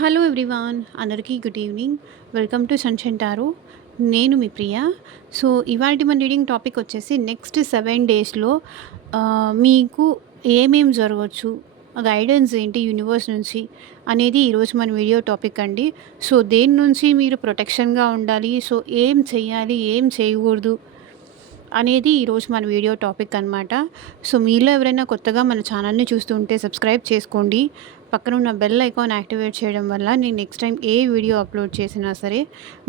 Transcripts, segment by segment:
Hello everyone, అందరికీ good evening. Welcome to sunshine tarot. నేను మీ ప్రియ. So ఇవాల్టి మన రీడింగ్ టాపిక్ వచ్చేసి నెక్స్ట్ 7 డేస్లో మీకు ఏమేం జరగవచ్చు, గైడెన్స్ ఏంటి యూనివర్స్ నుంచి అనేది ఈరోజు మన వీడియో టాపిక్ అండి. సో దేని నుంచి మీరు ప్రొటెక్షన్గా ఉండాలి, సో ఏం చెయ్యాలి, ఏం చేయకూడదు అనేది ఈరోజు మన వీడియో టాపిక్ అనమాట. సో మీలో ఎవరైనా కొత్తగా మన ఛానల్ని చూస్తూ ఉంటే సబ్స్క్రైబ్ చేసుకోండి. పక్కన ఉన్న బెల్ ఐకాన్ యాక్టివేట్ చేయడం వల్ల నేను నెక్స్ట్ టైం ఏ వీడియో అప్లోడ్ చేసినా సరే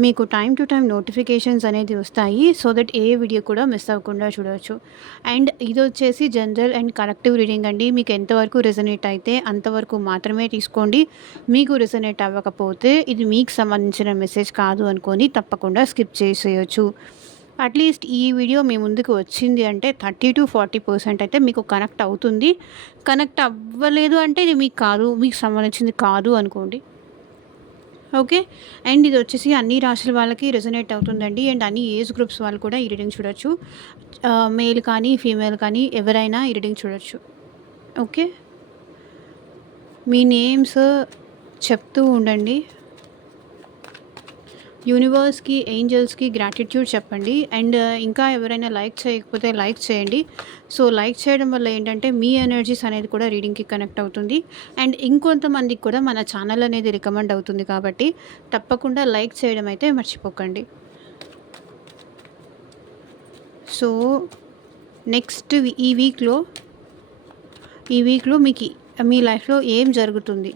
మీకు టైం టు టైం నోటిఫికేషన్స్ అనేది వస్తాయి. సో దట్ ఏ వీడియో కూడా మిస్ అవ్వకుండా చూడవచ్చు. అండ్ ఇది వచ్చేసి జనరల్ అండ్ కలెక్టివ్ రీడింగ్ అండి. మీకు ఎంతవరకు రెజనేట్ అయితే అంతవరకు మాత్రమే తీసుకోండి. మీకు రెజనేట్ అవ్వకపోతే ఇది మీకు సంబంధించిన మెసేజ్ కాదు అనుకొని తప్పకుండా స్కిప్ చేసేయచ్చు. అట్లీస్ట్ ఈ వీడియో మీ ముందుకు వచ్చింది అంటే 30-40% అయితే మీకు కనెక్ట్ అవుతుంది. కనెక్ట్ అవ్వలేదు అంటే ఇది మీకు కాదు, మీకు సంబంధించింది కాదు అనుకోండి. ఓకే. అండ్ ఇది వచ్చేసి అన్ని రాశుల వాళ్ళకి రెజనేట్ అవుతుందండి. అండ్ అన్ని ఏజ్ గ్రూప్స్ వాళ్ళు కూడా ఈ రీడింగ్ చూడొచ్చు. మేల్ కానీ ఫీమేల్ కానీ ఎవరైనా ఈ రీడింగ్ చూడొచ్చు. ఓకే. మీ నేమ్స్ చెప్తూ ఉండండి. యూనివర్స్కి, ఏంజల్స్కి గ్రాటిట్యూడ్ చెప్పండి. అండ్ ఇంకా ఎవరైనా లైక్ చేయకపోతే లైక్ చేయండి. సో లైక్ చేయడం వల్ల ఏంటంటే మీ ఎనర్జీస్ అనేది కూడా రీడింగ్కి కనెక్ట్ అవుతుంది. అండ్ ఇంకొంతమందికి కూడా మన ఛానల్ అనేది రికమెండ్ అవుతుంది కాబట్టి తప్పకుండా లైక్ చేయడం అయితే మర్చిపోకండి. సో నెక్స్ట్ ఈ వీక్లో మీకు మీ లైఫ్లో ఏం జరుగుతుంది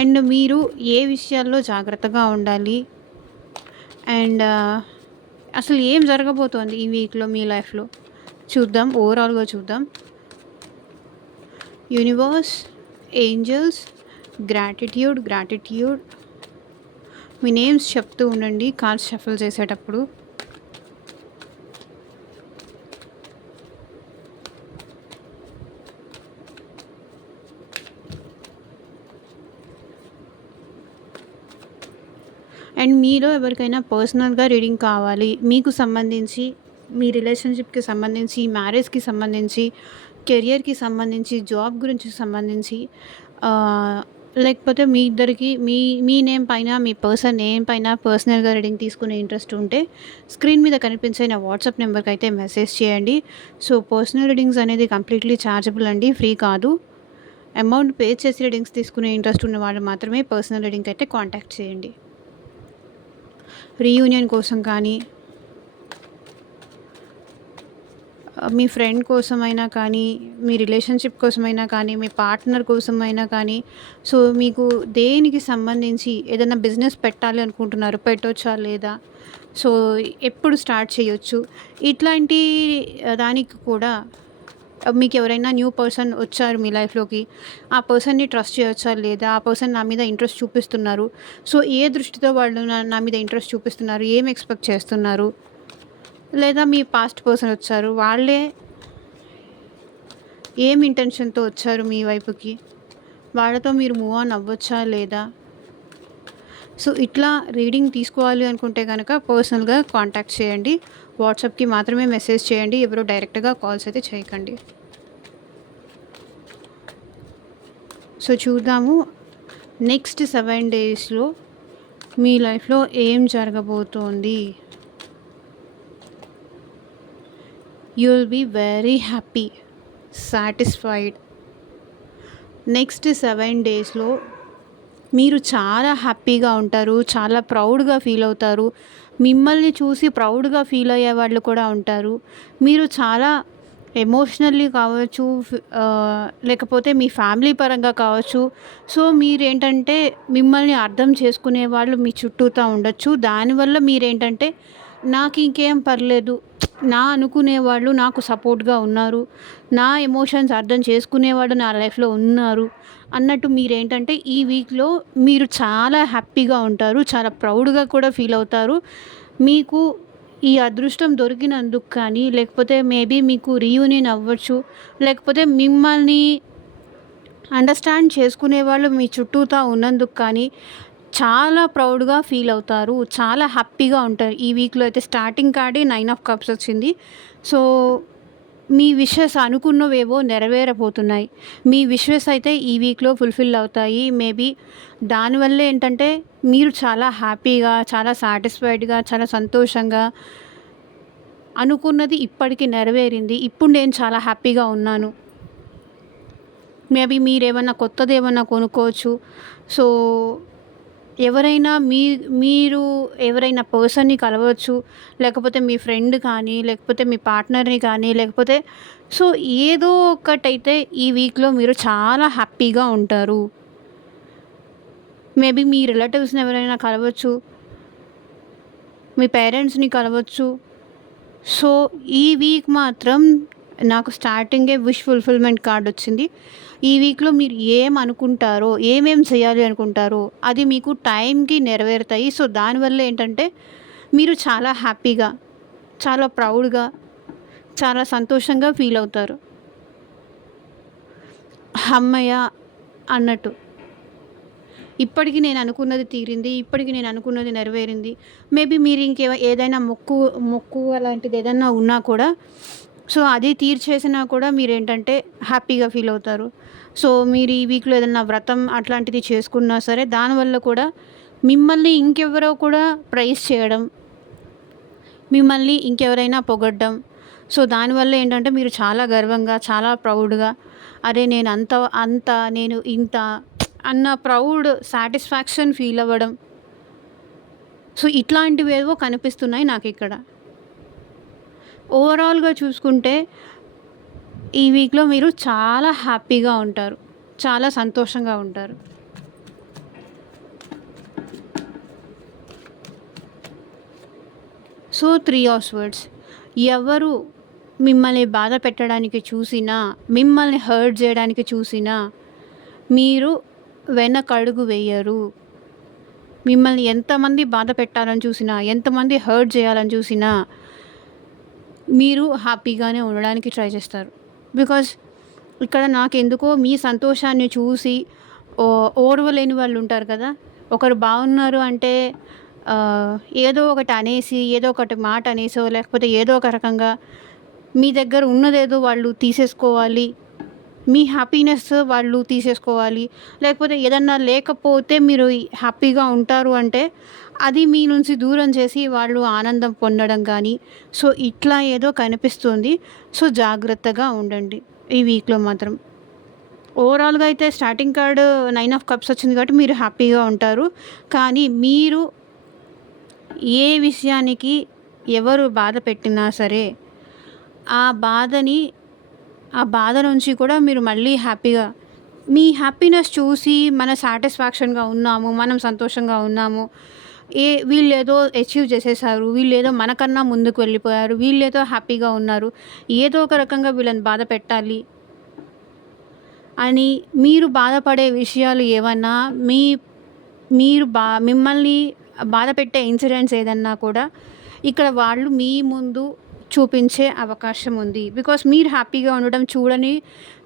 అండ్ మీరు ఏ విషయాల్లో జాగ్రత్తగా ఉండాలి అండ్ అసలు ఏం జరగబోతోంది ఈ వీక్లో మీ లైఫ్లో చూద్దాం. ఓవరాల్గా చూద్దాం. Universe, angels, gratitude. మీ నేమ్స్ చెప్తూ ఉండండి కార్డ్స్ షఫల్ చేసేటప్పుడు. అండ్ మీలో ఎవరికైనా పర్సనల్గా రీడింగ్ కావాలి, మీకు సంబంధించి, మీ రిలేషన్షిప్కి సంబంధించి, మ్యారేజ్కి సంబంధించి, కెరియర్కి సంబంధించి, జాబ్ గురించి సంబంధించి, లేకపోతే మీ ఇద్దరికి మీ నేమ్ పైన, మీ పర్సన్ నేమ్ పైన పర్సనల్గా రీడింగ్ తీసుకునే ఇంట్రెస్ట్ ఉంటే స్క్రీన్ మీద కనిపించే నా వాట్సాప్ నెంబర్కి అయితే మెసేజ్ చేయండి. సో పర్సనల్ రీడింగ్స్ అనేది కంప్లీట్లీ ఛార్జబుల్ అండి, ఫ్రీ కాదు. అమౌంట్ పే చేసి రీడింగ్స్ తీసుకునే ఇంట్రెస్ట్ ఉన్న వాళ్ళు మాత్రమే పర్సనల్ రీడింగ్ అయితే కాంటాక్ట్ చేయండి. రీయూనియన్ కోసం కానీ, మీ ఫ్రెండ్ కోసమైనా కానీ, మీ రిలేషన్షిప్ కోసమైనా కానీ, మీ పార్ట్నర్ కోసమైనా కానీ, సో మీకు దేనికి సంబంధించి ఏదైనా బిజినెస్ పెట్టాలి అనుకుంటున్నారు, పెట్టవచ్చా లేదా, సో ఎప్పుడు స్టార్ట్ చేయొచ్చు, ఇట్లాంటి దానికి కూడా మీకు ఎవరైనా న్యూ పర్సన్ వచ్చారు మీ లైఫ్లోకి, ఆ పర్సన్ని ట్రస్ట్ చేయొచ్చా లేదా, ఆ పర్సన్ నా మీద ఇంట్రెస్ట్ చూపిస్తున్నారు, సో ఏ దృష్టితో వాళ్ళు నా మీద ఇంట్రెస్ట్ చూపిస్తున్నారు, ఏం ఎక్స్పెక్ట్ చేస్తున్నారు, లేదా మీ పాస్ట్ పర్సన్ వచ్చారు, వాళ్ళే ఏం ఇంటెన్షన్తో వచ్చారు మీ వైపుకి, వాళ్ళతో మీరు మూవ్ ఆన్ అవ్వచ్చా లేదా. సో ఇట్లా రీడింగ్ తీసుకోవాలి అనుకుంటే కనుక పర్సనల్గా కాంటాక్ట్ చేయండి. వాట్సాప్కి మాత్రమే మెసేజ్ చేయండి, ఎవరు డైరెక్ట్గా కాల్స్ అయితే చేయకండి. సో చూద్దాము నెక్స్ట్ 7 డేస్లో మీ లైఫ్లో ఏం జరగబోతోంది. You will be very happy, satisfied. Next 7 డేస్లో మీరు చాలా హ్యాపీగా ఉంటారు, చాలా ప్రౌడ్గా ఫీల్ అవుతారు. మిమ్మల్ని చూసి ప్రౌడ్గా ఫీల్ అయ్యే వాళ్ళు కూడా ఉంటారు. మీరు చాలా ఎమోషనల్లీ కావచ్చు, లేకపోతే మీ ఫ్యామిలీ పరంగా కావచ్చు, సో మీరేంటంటే మిమ్మల్ని అర్థం చేసుకునే వాళ్ళు మీ చుట్టూతా ఉండొచ్చు. దానివల్ల మీరేంటంటే నాకు ఇంకేం పర్లేదు, నా అనుకునేవాళ్ళు నాకు సపోర్ట్గా ఉన్నారు, నా ఎమోషన్స్ అర్థం చేసుకునేవాడు నా లైఫ్లో ఉన్నారు అన్నట్టు మీరేంటంటే ఈ వీక్లో మీరు చాలా హ్యాపీగా ఉంటారు, చాలా ప్రౌడ్గా కూడా ఫీల్ అవుతారు. మీకు ఈ అదృష్టం దొరికినందుకు కానీ, లేకపోతే మేబీ మీకు రీయూనియన్ అవ్వచ్చు, లేకపోతే మిమ్మల్ని అండర్స్టాండ్ చేసుకునే వాళ్ళు మీ చుట్టూతా ఉన్నందుకు కానీ చాలా ప్రౌడ్గా ఫీల్ అవుతారు, చాలా హ్యాపీగా ఉంటారు. ఈ వీక్లో అయితే స్టార్టింగ్ కార్డే 9 ఆఫ్ కప్స్ వచ్చింది. సో మీ విషెస్ అనుకున్నవేవో నెరవేరబోతున్నాయి. మీ విషెస్ అయితే ఈ వీక్‌లో ఫుల్‌ఫిల్ అవుతాయి. మేబీ దానివల్లే ఏంటంటే మీరు చాలా హ్యాపీగా, చాలా సాటిస్ఫైడ్‌గా, చాలా సంతోషంగా అనుకున్నది ఇప్పటికి నెరవేరింది. ఇప్పుడు నేను చాలా హ్యాపీగా ఉన్నాను. మేబీ మీరేమన్నా కొత్తదేమన్నా కొనుక్కోవచ్చు. సో, ఎవరైనా మీరు ఎవరైనా పర్సన్‌ని కలవచ్చు. లేకపోతే మీ ఫ్రెండ్ కానీ, లేకపోతే మీ పార్ట్నర్‌ని కానీ, లేకపోతే సో, ఏదో ఒకటైతే ఈ వీక్‌లో మీరు చాలా హ్యాపీగా ఉంటారు. మేబీ మీ రిలేటివ్స్‌ని ఎవరైనా కలవచ్చు. మీ పేరెంట్స్‌ని కలవచ్చు. సో, ఈ వీక్ మాత్రం నాకు స్టార్టింగే విష్ ఫుల్‌ఫిల్‌మెంట్ కార్డొచ్చింది. ఈ వీక్‌లో మీరు ఏమనుకుంటారో, ఏమేం చేయాలి అనుకుంటారో అది మీకు టైంకి నెరవేరుతాయి. సో, దానివల్ల ఏంటంటే మీరు చాలా హ్యాపీగా, చాలా ప్రౌడ్‌గా, చాలా సంతోషంగా ఫీల్ అవుతారు. హమ్మయ్య! అన్నట్టు. ఇప్పటికి నేను అనుకున్నది తీరింది. ఇప్పటికి నేను అనుకున్నది నెరవేరింది. మేబీ మీరు ఏదైనా మొక్కు అలాంటిది ఏదన్నా ఉన్నా కూడా సో, అది తీర్చేసినా కూడా మీరేంటంటే హ్యాపీగా ఫీల్ అవుతారు. సో, మీరు ఈ వీక్‌లో ఏదన్నా వ్రతం అట్లాంటిది చేసుకున్నా సరే దానివల్ల కూడా మిమ్మల్ని ఇంకెవరో కూడా ప్రైజ్ చేయడం, మిమ్మల్ని ఇంకెవరైనా పొగడడం. సో, దానివల్ల ఏంటంటే మీరు చాలా గర్వంగా, చాలా ప్రౌడ్‌గా అరే! నేను అంత అంత నేను ఇంత అన్న ప్రౌడ్ సాటిస్ఫాక్షన్ ఫీల్ అవ్వడం. సో, ఇట్లాంటివేవో కనిపిస్తున్నాయి నాకిక్కడ. ఓవరాల్‌గా చూసుకుంటే ఈ వీక్‌లో మీరు చాలా హ్యాపీగా ఉంటారు. చాలా సంతోషంగా ఉంటారు. సో, 3 ఆఫ్ వర్డ్స్ ఎవరు మిమ్మల్ని బాధ పెట్టడానికి చూసినా, మిమ్మల్ని హర్ట్ జేయడానికి చూసినా మీరు వెనకడుగు వెయ్యరు. మిమ్మల్ని ఎంతమంది బాధ పెట్టాలని చూసినా, ఎంతమంది హర్ట్ జేయాలని చూసినా మీరు హ్యాపీగానే ఉండడానికి ట్రై చేస్తారు. బికాజ్ ఇక్కడ నాకెందుకో మీ సంతోషాన్ని చూసి ఓర్వలేని వాళ్ళుంటారు కదా! ఒకరు బాగున్నారు అంటే ఏదో ఒకటి అనేసి, ఏదో ఒకటి మాట అనేసో, లేకపోతే ఏదో ఒక రకంగా మీ దగ్గర ఉన్నదేదో వాళ్ళు తీసేసుకోవాలి. మీ హ్యాపీనెస్ వాళ్ళు తీసేసుకోవాలి. లేకపోతే ఏదన్నా లేకపోతే మీరు హ్యాపీగా ఉంటారు అంటే, అది మీ నుంచి దూరం చేసి వాళ్ళు ఆనందం పొందడం గానీ, సో, ఇట్లా ఏదో కనిపిస్తుంది. సో, జాగ్రత్తగా ఉండండి ఈ వీక్‌లో మాత్రం. ఓవరాల్‌గా అయితే స్టార్టింగ్ కార్డ్ 9 ఆఫ్ కప్స్ వచ్చింది కాబట్టి మీరు హ్యాపీగా ఉంటారు. కానీ మీరు ఏ విషయానికి ఎవరు బాధ పెట్టినా సరే, ఆ బాధని ఆ బాధ నుంచి కూడా మీరు మళ్ళీ హ్యాపీగా మీ హ్యాపీనెస్ చూసి మన సాటిస్ఫాక్షన్‌గా ఉన్నాము, మనం సంతోషంగా ఉన్నాము. వీళ్ళేదో అచీవ్ చేసేసారు, వీళ్ళేదో మనకన్నా ముందుకు వెళ్ళిపోయారు, వీళ్ళేదో హ్యాపీగా ఉన్నారు. ఏదో ఒక రకంగా వీళ్ళని బాధ పెట్టాలి అని మీరు బాధపడే విషయాలు ఏవన్నా మీరు మిమ్మల్ని బాధపెట్టే ఇన్సిడెంట్స్ ఏదన్నా కూడా ఇక్కడ వాళ్ళు మీ ముందు చూపించే అవకాశం ఉంది. బికాస్ మీరు హ్యాపీగా ఉండడం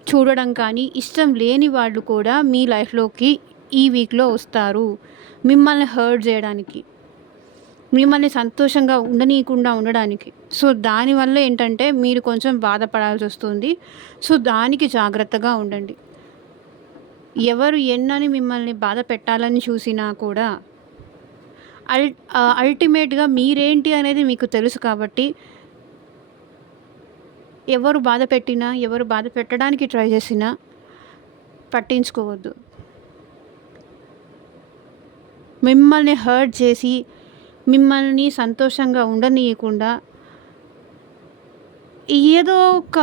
చూడడం కానీ ఇష్టం లేని వాళ్ళు కూడా మీ లైఫ్‌లోకి ఈ వీక్‌లో వస్తారు. మిమ్మల్ని హర్ట్ జేయడానికి. మిమ్మల్ని సంతోషంగా ఉండనీయకుండా ఉండడానికి. సో, దానివల్ల ఏంటంటే మీరు కొంచెం బాధపడాల్సొస్తుంది. సో, దానికి జాగ్రత్తగా ఉండండి. ఎవరు ఎన్నని మిమ్మల్ని బాధ పెట్టాలని చూసినా కూడా అల్టిమేట్‌గా మీరేంటి అనేది మీకు తెలుసు కాబట్టి ఎవరు బాధ పెట్టినా, ఎవరు బాధ పెట్టడానికి ట్రై చేసినా పట్టించుకోవద్దు. మిమ్మల్ని హర్ట్ చేసి, మిమ్మల్ని సంతోషంగా ఉండనీయకుండా ఏదో ఒక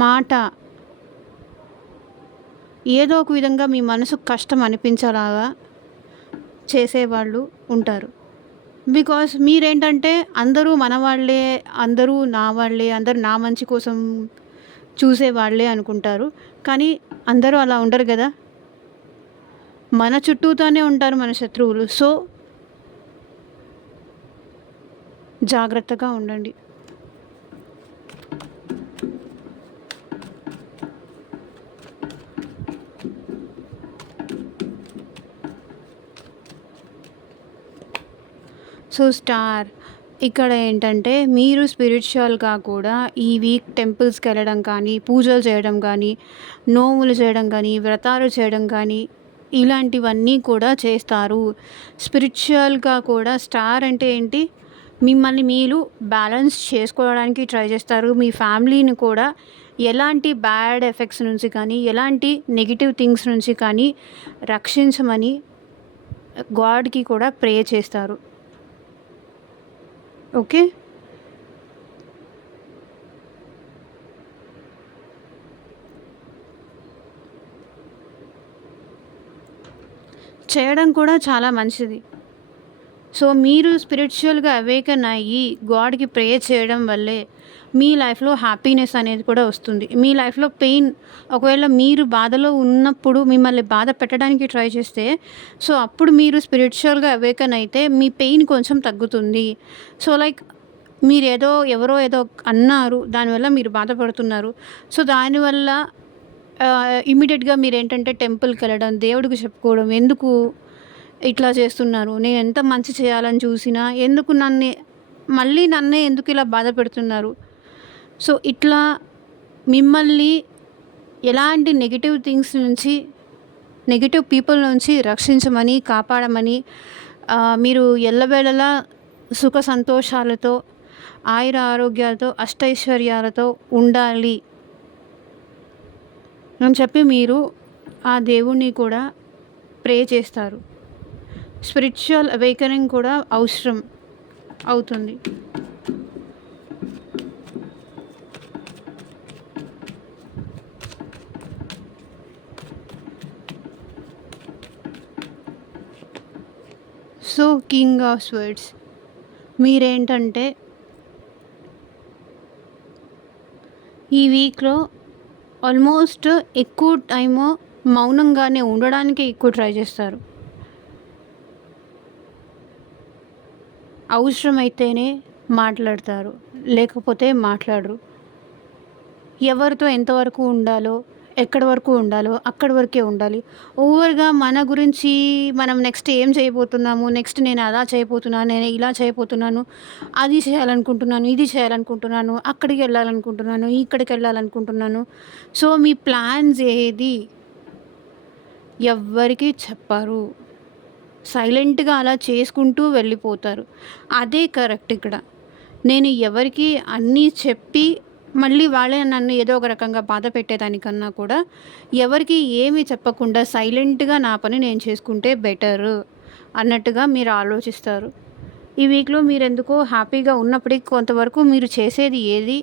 మాట, ఏదో ఒక విధంగా మీ మనసుకు కష్టం అనిపించేలాగా చేసేవాళ్ళు ఉంటారు. బికాస్ మీరేంటంటే అందరూ మన వాళ్ళే, అందరూ నా వాళ్ళే, అందరూ నా మంచి కోసం చూసేవాళ్ళే అనుకుంటారు. కానీ అందరూ అలా ఉండరు గదా! మన చుట్టూతానే ఉంటారు మన శత్రువులు. సో, జాగ్రత్తగా ఉండండి. సో, స్టార్ ఇక్కడ ఏంటంటే మీరు స్పిరిచువల్‌గా కూడా ఈ వీక్ టెంపుల్స్‌కెళ్ళడం కానీ, పూజలు చేయడం కానీ, నోములు చేయడం కానీ, వ్రతాలు చేయడం కానీ ఇలాంటివన్నీ కూడా చేస్తారు. స్పిరిచువల్‌గా కూడా స్టార్ అంటే ఏంటి? మిమ్మల్ని మీరు బ్యాలెన్స్ చేసుకోవడానికి ట్రై చేస్తారు. మీ ఫ్యామిలీని కూడా ఎలాంటి బ్యాడ్ ఎఫెక్ట్స్ నుంచి కానీ, ఎలాంటి నెగెటివ్ థింగ్స్ నుంచి కానీ రక్షించమని గాడ్‌కి కూడా ప్రే చేస్తారు. ఓకే. చేయడం కూడా చాలా మంచిది. సో, మీరు స్పిరిచువల్‌గా అవేకెన్ అయ్యి గాడ్‌కి ప్రే చేయడం వల్లే మీ లైఫ్‌లో హ్యాపీనెస్ అనేది కూడా వస్తుంది. మీ లైఫ్‌లో పెయిన్ ఒకవేళ మీరు బాధలో ఉన్నప్పుడు మిమ్మల్ని బాధ పెట్టడానికి ట్రై చేస్తే, సో, అప్పుడు మీరు స్పిరిచువల్‌గా అవేకెన్ అయితే మీ పెయిన్ కొంచెం తగ్గుతుంది. సో, లైక్ ఎవరో ఏదో అన్నారు. దానివల్ల మీరు బాధపడుతున్నారు. సో, దానివల్ల ఇమ్మీడియేట్‌గా మీరేంటంటే టెంపుల్‌కెళ్ళడం, దేవుడికి చెప్పుకోవడం, ఎందుకు ఇట్లా చేస్తున్నారు? నేను ఎంత మంచి చేయాలని చూసినా ఎందుకు నన్నే ఎందుకు ఇలా బాధ పెడుతున్నారు? సో, ఇట్లా మిమ్మల్ని ఎలాంటి నెగెటివ్ థింగ్స్ నుంచి, నెగెటివ్ పీపుల్ నుంచి రక్షించమని, కాపాడమని మీరు ఎల్లవేళలా సుఖ సంతోషాలతో, ఆయుర ఆరోగ్యాలతో, అష్టైశ్వర్యాలతో ఉండాలి అని చెప్పి మీరు ఆ దేవుడిని కూడా ప్రే చేస్తారు. స్పిరిచువల్ అవేకనింగ్ కూడా అవసరం అవుతుంది. సో, కింగ్ ఆఫ్ స్వర్డ్స్ మీరేంటంటే ఈ వీక్‌లో ఆల్మోస్ట్ ఎక్కువ టైము మౌనంగానే ఉండడానికి ఎక్కువ ట్రై చేస్తారు. అవసరమైతేనే మాట్లాడతారు, లేకపోతే మాట్లాడరు. ఎవరితో ఎంతవరకు ఉండాలో, ఎక్కడి వరకు ఉండాలో అక్కడి వరకే ఉండాలి. ఓవర్‌గా మన గురించి మనం నెక్స్ట్ ఏం చేయబోతున్నాము, నెక్స్ట్ నేను అలా చేయబోతున్నాను, నేను ఇలా చేయబోతున్నాను, అది చేయాలనుకుంటున్నాను, ఇది చేయాలనుకుంటున్నాను, అక్కడికి వెళ్ళాలనుకుంటున్నాను, ఇక్కడికి వెళ్ళాలనుకుంటున్నాను. సో, మీ ప్లాన్స్ ఏది ఎవ్వరికీ చెప్పరు. సైలెంట్‌గా అలా చేసుకుంటూ వెళ్ళిపోతారు. అదే కరెక్ట్ ఇక్కడ. నేను ఎవరికీ అన్నీ చెప్పి మళ్ళీ వాళ్ళే నన్ను ఏదో ఒక రకంగా బాధ పెట్టేదానికన్నా కూడా ఎవరికీ ఏమీ చెప్పకుండా సైలెంట్‌గా నా పని నేను చేసుకుంటే బెటరు అన్నట్టుగా మీరు ఆలోచిస్తారు. ఈ వీక్‌లో మీరెందుకో హ్యాపీగా ఉన్నప్పటికీ కొంతవరకు మీరు చేసేది ఏది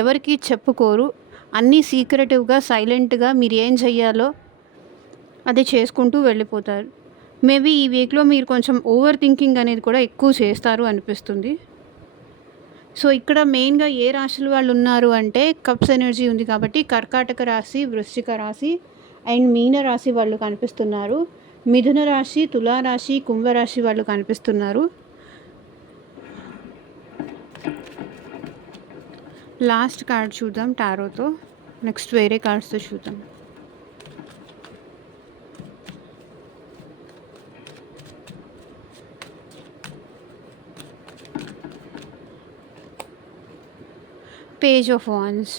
ఎవరికీ చెప్పుకోరు. అన్నీ సీక్రెటివ్‌గా, సైలెంట్‌గా మీరు ఏం చెయ్యాలో అది చేసుకుంటూ వెళ్ళిపోతారు. మేబీ ఈ వీక్‌లో మీరు కొంచెం ఓవర్ థింకింగ్ అనేది కూడా ఎక్కువ చేస్తారు అనిపిస్తుంది. సో, ఇక్కడ మెయిన్‌గా ఏ రాశుల వాళ్ళు ఉన్నారు అంటే కప్స్ ఎనర్జీ ఉంది కాబట్టి కర్కాటక రాశి, వృశ్చిక రాశి అండ్ మీన రాశి వాళ్ళు కనిపిస్తున్నారు. మిథున రాశి, తులా రాశి, కుంభరాశి వాళ్ళు కనిపిస్తున్నారు. లాస్ట్ కార్డ్ చూద్దాం టారోతో. నెక్స్ట్ వేరే కార్డ్స్‌తో చూద్దాం. పేజ్ ఆఫ్ వాండ్స్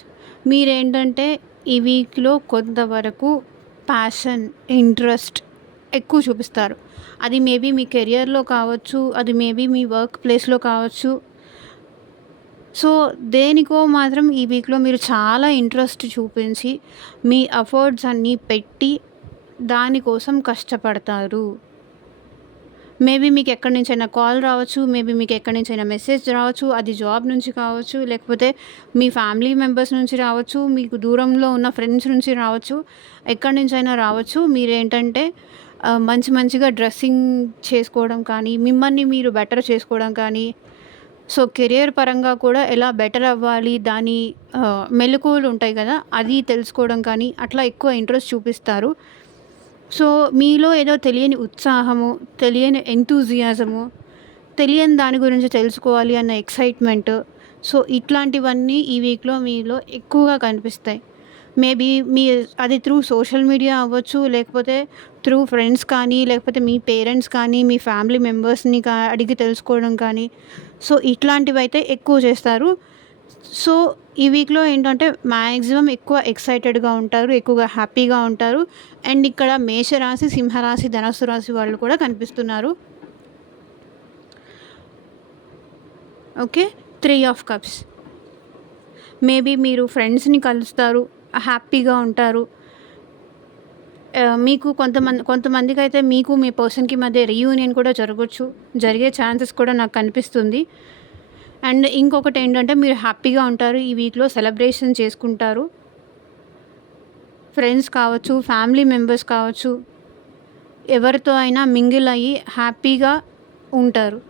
మీరేంటంటే ఈ వీక్‌లో కొంతవరకు ప్యాషన్, ఇంట్రెస్ట్ ఎక్కువ చూపిస్తారు. అది మేబీ మీ కెరియర్‌లో కావచ్చు, అది మేబీ మీ వర్క్ ప్లేస్‌లో కావచ్చు. సో, దేనికో మాత్రం ఈ వీక్‌లో మీరు చాలా ఇంట్రెస్ట్ చూపించి మీ ఎఫర్ట్స్ అన్నీ పెట్టి దానికోసం కష్టపడతారు. మేబీ మీకు ఎక్కడి నుంచైనా కాల్ రావచ్చు, మేబీ మీకు ఎక్కడి నుంచైనా మెసేజ్ రావచ్చు. అది జాబ్ నుంచి కావచ్చు, లేకపోతే మీ ఫ్యామిలీ మెంబర్స్ నుంచి రావచ్చు, మీకు దూరంలో ఉన్న ఫ్రెండ్స్ నుంచి రావచ్చు, ఎక్కడి నుంచైనా రావచ్చు. మీరేంటంటే మంచిగా డ్రెస్సింగ్ చేసుకోవడం కానీ, మిమ్మల్ని మీరు బెటర్ చేసుకోవడం కానీ, సో, కెరియర్ పరంగా కూడా ఎలా బెటర్ అవ్వాలి, దాని మెళకువలు ఉంటాయి కదా, అది తెలుసుకోవడం కానీ అట్లా ఎక్కువ ఇంట్రెస్ట్ చూపిస్తారు. సో, మీలో ఏదో తెలియని ఉత్సాహము, తెలియని ఎంతూజియాజము, తెలియని దాని గురించి తెలుసుకోవాలి అన్న ఎక్సైట్మెంట్, సో, ఇట్లాంటివన్నీ ఈ వీక్‌లో మీలో ఎక్కువగా కనిపిస్తాయి. మేబీ మీ అది త్రూ సోషల్ మీడియా అవ్వచ్చు, లేకపోతే త్రూ ఫ్రెండ్స్ కానీ, లేకపోతే మీ పేరెంట్స్ కానీ, మీ ఫ్యామిలీ మెంబర్స్‌ని అడిగి తెలుసుకోవడం కానీ, సో ఇట్లాంటివైతే ఎక్కువ చేస్తారు. సో ఈ వీక్‌లో ఏంటంటే మ్యాక్సిమం ఎక్కువ ఎక్సైటెడ్‌గా ఉంటారు, ఎక్కువగా హ్యాపీగా ఉంటారు. అండ్ ఇక్కడ మేషరాశి, సింహరాశి, ధనస్సు రాశి వాళ్ళు కూడా కనిపిస్తున్నారు. ఓకే. 3 of cups. మేబీ మీరు ఫ్రెండ్స్‌ని కలుస్తారు, హ్యాపీగా ఉంటారు. మీకు కొంతమందికైతే మీకు మీ పర్సన్‌కి మధ్య రీయూనియన్ కూడా జరగొచ్చు. జరిగే ఛాన్సెస్ కూడా నాకు కనిపిస్తుంది. అండ్ ఇంకొకటేంటంటే మీరు హ్యాపీగా ఉంటారు. ఈ వీక్‌లో సెలబ్రేషన్ చేసుకుంటారు. ఫ్రెండ్స్ కావచ్చు, ఫ్యామిలీ మెంబర్స్ కావచ్చు, ఎవరితో అయినా మింగిల్ అయ్యి హ్యాపీగా ఉంటారు.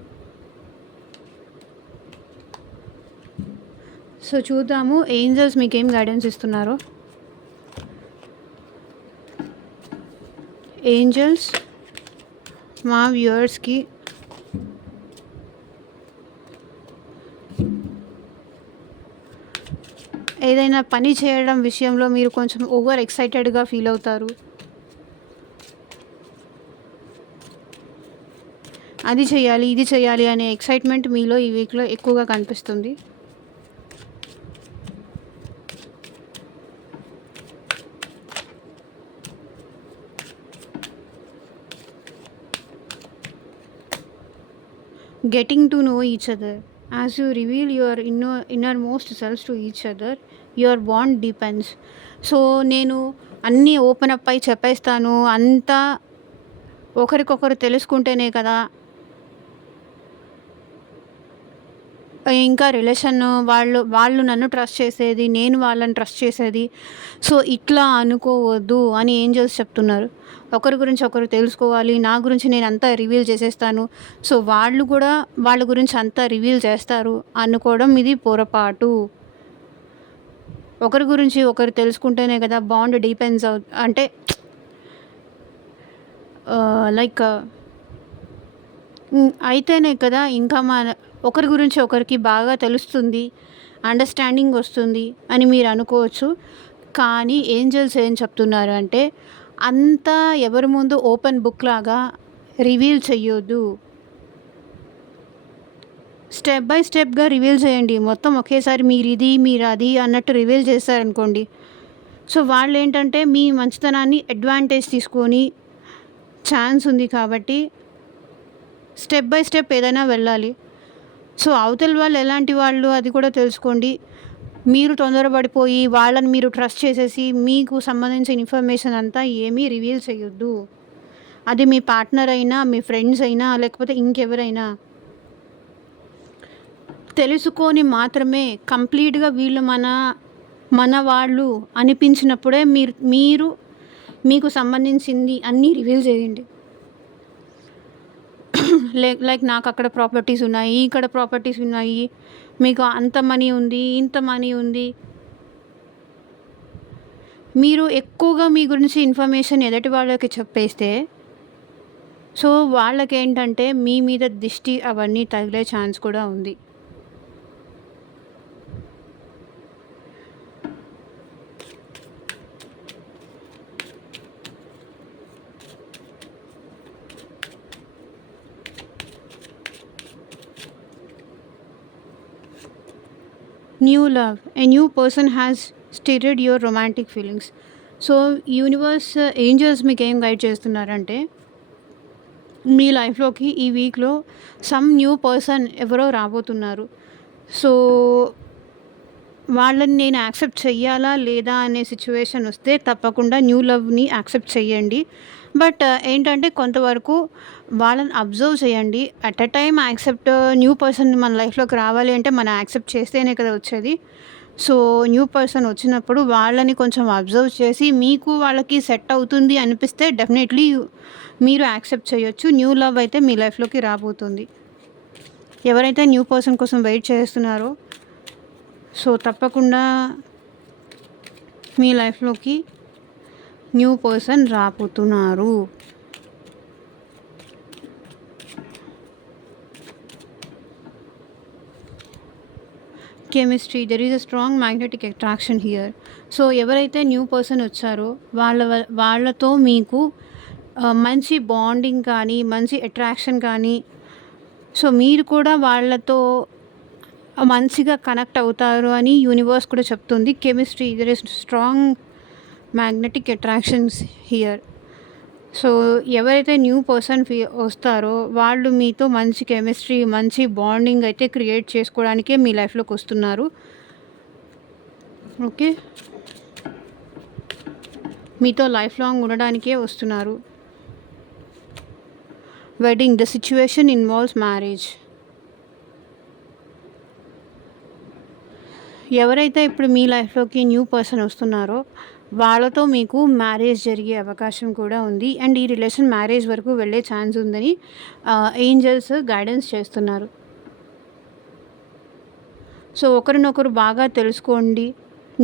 సో చూద్దాము ఏంజెల్స్ మీకేం గైడెన్స్ ఇస్తున్నారో. ఏంజెల్స్ మా వ్యూవర్స్‌కి ఏదైనా పని చేయడం విషయంలో మీరు కొంచెం ఓవర్ ఎక్సైటెడ్‌గా ఫీల్ అవుతారు. అది చేయాలి, ఇది చేయాలి అనే ఎక్సైట్మెంట్ మీలో ఈ వీక్‌లో ఎక్కువగా కనిపిస్తుంది. Getting to know each other. As you reveal your innermost selves to each other, your bond deepens. So నేను అన్నీ ఓపెన్ అప్ అయి చెప్పేస్తాను. అంతా ఒకరికొకరు తెలుసుకుంటేనే కదా ఇంకా రిలేషన్ వాళ్ళు నన్ను ట్రస్ట్ చేసేది, నేను వాళ్ళని ట్రస్ట్ చేసేది. సో ఇట్లా అనుకోవద్దు అని ఏంజెల్స్ చెప్తున్నారు. ఒకరి గురించి ఒకరు తెలుసుకోవాలి, నా గురించి నేను అంతా రివీల్ చేసేస్తాను, సో వాళ్ళు కూడా వాళ్ళ గురించి అంతా రివీల్ చేస్తారు అనుకోవడం ఇది పొరపాటు. ఒకరి గురించి ఒకరు తెలుసుకుంటేనే కదా బాండ్ డిపెండ్స్ అంటే లైక్ అయితేనే కదా ఇంకా ఒకరి గురించి ఒకరికి బాగా తెలుస్తుంది, అండర్స్టాండింగ్ వస్తుంది అని మీరు అనుకోవచ్చు. కానీ ఏంజెల్స్ ఏం చెప్తున్నారు అంటే అంతా ఎవరి ముందు ఓపెన్ బుక్ లాగా రివీల్ చెయ్యొద్దు. స్టెప్ బై స్టెప్గా రివీల్ చేయండి. మొత్తం ఒకేసారి మీరు ఇది మీరు అది అన్నట్టు రివీల్ చేశారనుకోండి, సో వాళ్ళు ఏంటంటే మీ మంచితనాన్ని అడ్వాంటేజ్ తీసుకొని ఛాన్స్ ఉంది కాబట్టి స్టెప్ బై స్టెప్ ఏదైనా వెళ్ళాలి. సో అవతల వాళ్ళు ఎలాంటి వాళ్ళు అది కూడా తెలుసుకోండి. మీరు తొందరపడిపోయి వాళ్ళని మీరు ట్రస్ట్ చేసేసి మీకు సంబంధించిన ఇన్ఫర్మేషన్ అంతా ఏమీ రివీల్ చేయొద్దు. అది మీ పార్ట్నర్ అయినా, మీ ఫ్రెండ్స్ అయినా, లేకపోతే ఇంకెవరైనా తెలుసుకొని మాత్రమే కంప్లీట్గా వీళ్ళు మన వాళ్ళు అనిపించినప్పుడే మీరు మీకు సంబంధించింది అన్నీ రివీల్ చేయండి. లైక్ నాకు అక్కడ ప్రాపర్టీస్ ఉన్నాయి, ఇక్కడ ప్రాపర్టీస్ ఉన్నాయి, మీకు అంత మనీ ఉంది, ఇంత మనీ ఉంది. మీరు ఎక్కువగా మీ గురించి ఇన్ఫర్మేషన్ ఎదుటి వాళ్ళకి చెప్పేస్తే సో వాళ్ళకేంటంటే మీ మీద దిష్టి అవన్నీ తగిలే ఛాన్స్ కూడా ఉంది. New love, a new person has stirred your romantic feelings. So universe angels మీకు ఏం గైడ్ చేస్తున్నారంటే మీ లైఫ్లోకి ఈ వీక్లో సమ్ న్యూ పర్సన్ ఎవరో రాబోతున్నారు. సో వాళ్ళని నేను యాక్సెప్ట్ చెయ్యాలా లేదా అనే సిచ్యువేషన్ వస్తే తప్పకుండా న్యూ లవ్ని యాక్సెప్ట్ చెయ్యండి. బట్ ఏంటంటే కొంతవరకు వాళ్ళని అబ్జర్వ్ చేయండి. At a time accept new person మన లైఫ్లోకి రావాలి అంటే మనం యాక్సెప్ట్ చేస్తేనే కదా వచ్చేది. సో న్యూ పర్సన్ వచ్చినప్పుడు వాళ్ళని కొంచెం అబ్జర్వ్ చేసి మీకు వాళ్ళకి సెట్ అవుతుంది అనిపిస్తే డెఫినెట్లీ మీరు యాక్సెప్ట్ చేయొచ్చు. న్యూ లవ్ అయితే మీ లైఫ్లోకి రాబోతుంది. ఎవరైతే న్యూ పర్సన్ కోసం వెయిట్ చేస్తున్నారో సో తప్పకుండా మీ లైఫ్లోకి న్యూ పర్సన్ రాబోతున్నారు. Chemistry, there is a strong magnetic attraction here. So ఎవరైతే న్యూ పర్సన్ వచ్చారో వాళ్ళతో మీకు మంచి బాండింగ్ కానీ, మంచి అట్రాక్షన్ కానీ, సో మీరు కూడా వాళ్ళతో మంచిగా కనెక్ట్ అవుతారు అని యూనివర్స్ కూడా చెప్తుంది. Chemistry, there is strong magnetic attractions here. So ఎవరైతే న్యూ పర్సన్ వస్తారో వాళ్ళు మీతో మంచి కెమిస్ట్రీ, మంచి బాండింగ్ అయితే క్రియేట్ చేసుకోవడానికే మీ లైఫ్లోకి వస్తున్నారు. ఓకే, మీతో లైఫ్ లాంగ్ ఉండడానికే వస్తున్నారు. Wedding, the situation involves marriage. ఎవరైతే ఇప్పుడు మీ లైఫ్లోకి న్యూ పర్సన్ వస్తున్నారో వాళ్ళతో మీకు మ్యారేజ్ జరిగే అవకాశం కూడా ఉంది. అండ్ ఈ రిలేషన్ మ్యారేజ్ వరకు వెళ్ళే ఛాన్స్ ఉందని ఏంజల్స్ గైడెన్స్ చేస్తున్నారు. సో ఒకరినొకరు బాగా తెలుసుకోండి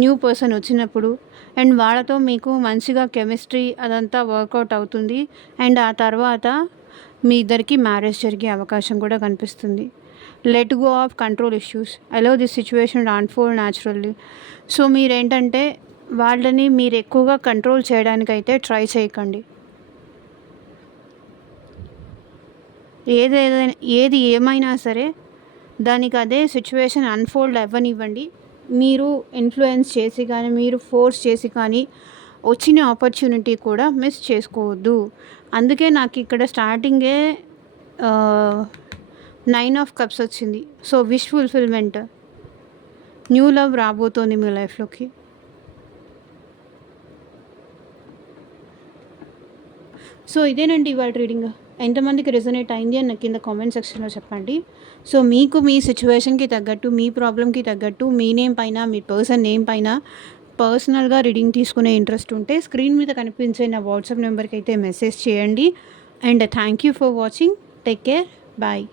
న్యూ పర్సన్ వచ్చినప్పుడు. అండ్ వాళ్ళతో మీకు మంచిగా కెమిస్ట్రీ అదంతా వర్కౌట్ అవుతుంది. అండ్ ఆ తర్వాత మీ ఇద్దరికి మ్యారేజ్ జరిగే అవకాశం కూడా కనిపిస్తుంది. Let go of control issues, allow this situation unfold naturally. So మీరేంటంటే వాళ్ళని మీరు ఎక్కువగా కంట్రోల్ చేయడానికైతే ట్రై చేయకండి. ఏది ఏమైనా సరే దానికి అదే సిచ్యువేషన్ అన్ఫోల్డ్ అవ్వనివ్వండి. మీరు ఇన్ఫ్లుయెన్స్ చేసి కానీ, మీరు ఫోర్స్ చేసి కానీ వచ్చిన ఆపర్చునిటీ కూడా మిస్ చేసుకోవద్దు. అందుకే నాకు ఇక్కడ స్టార్టింగే 9 ఆఫ్ కప్స్ వచ్చింది. So wish fulfilment, new love రాబోతోంది మీ లైఫ్లోకి. సో ఇదేనండి ఇవాళ రీడింగ్. ఎంతమందికి రెజొనేట్ అయింది అని నాకు కింద కామెంట్ సెక్షన్లో చెప్పండి. సో మీకు మీ సిచ్యువేషన్కి తగ్గట్టు, మీ ప్రాబ్లమ్కి తగ్గట్టు, మీ నేమ్ పైన, మీ పర్సన్ నేమ్ పైన పర్సనల్గా రీడింగ్ తీసుకునే ఇంట్రెస్ట్ ఉంటే స్క్రీన్ మీద కనిపించే నా వాట్సాప్ నెంబర్కి అయితే మెసేజ్ చేయండి. And thank you for watching. Take care. Bye.